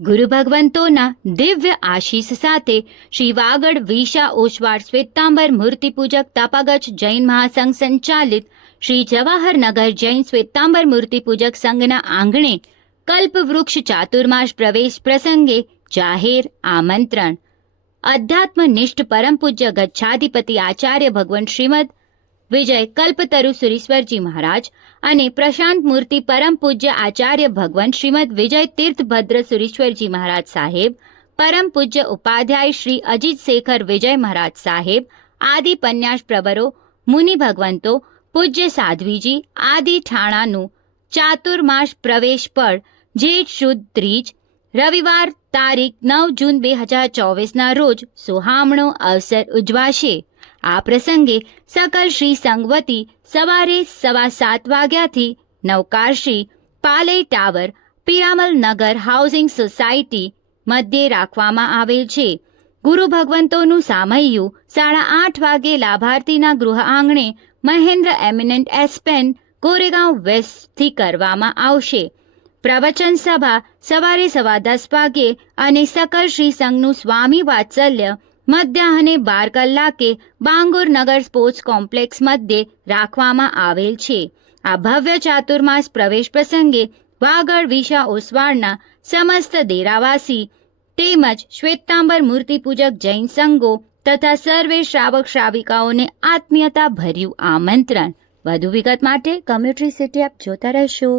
ગુરુ ભગવંતોના દિવ્ય આશીષ સાથે શ્રી વાગડ વિશા ઓસવાડ શ્વેતાંબર મૂર્તિ પૂજક તપગચ્છ જૈન મહાસંઘ સંચાલિત શ્રી જવાહરનગર જૈન શ્વેતાંબર મૂર્તિ પૂજક સંઘના આંગણે કલ્પવૃક્ષ ચાતુર્માસ પ્રવેશ પ્રસંગે જાહેર આમંત્રણ. અધ્યાત્મનિષ્ઠ પરમ પૂજ્ય ગચ્છાધિપતિ આચાર્ય ભગવાન શ્રીમદ વિજય કલ્પતરુ સુરીશ્વરજી મહારાજ અને પ્રશાંત મૂર્તિ પરમ પૂજ્ય આચાર્ય ભગવાન શ્રીમદ વિજય તીર્થભદ્ર સુરીશ્વરજી મહારાજ સાહેબ, પરમ પૂજ્ય ઉપાધ્યાય શ્રી અજીત શેખર વિજય મહારાજ સાહેબ, આદિ પન્યાસ પ્રવરો, મુનિ ભગવંતો, પૂજ્ય સાધ્વીજી આદિ ઠાણાનું ચાતુર્માસ પ્રવેશ પર જેઠ શુદ્ધ ત્રીજ રવિવાર તારીખ 9 જૂન 2024ના રોજ સુહામણો અવસર ઉજવાશે. આ પ્રસંગે સકલ શ્રી સંગવતી સવારે 7:15 વાગ્યાથી નવકારશ્રી પાલય ટાવર, પિરામલ નગર હાઉસિંગ સોસાયટી મધ્યે રાખવામાં આવેલ છે. ગુરુ ભગવંતોનું સામૈયું 8:30 વાગે લાભાર્થીના ગૃહ આંગણે મહેન્દ્ર એમિનન્ટ એસ્પેન ગોરેગાંવ વેસ્ટથી કરવામાં આવશે. પ્રવચન સભા સવારે 10:15 વાગે અને સકલ શ્રી સંઘનું સ્વામી વાત્સલ્ય મધ્યાહને 12 કલાકે બાંગુર નગર સ્પોર્ટ્સ કોમ્પ્લેક્સ મધ્યે રાખવામાં આવેલ છે. આ ભવ્ય ચાતુર્માસ પ્રવેશ પ્રસંગે વાગડ વિશા ઓસવાડના સમસ્ત દેરાવાસી તેમજ શ્વેતાંબર મૂર્તિ પૂજક જૈન સંઘો તથા સર્વે શ્રાવક શ્રાવિકાઓને આત્મીયતા ભર્યું આમંત્રણ. વધુ વિગત માટે કમ્યુનિટી સિટી એપ જોતા રહેશો.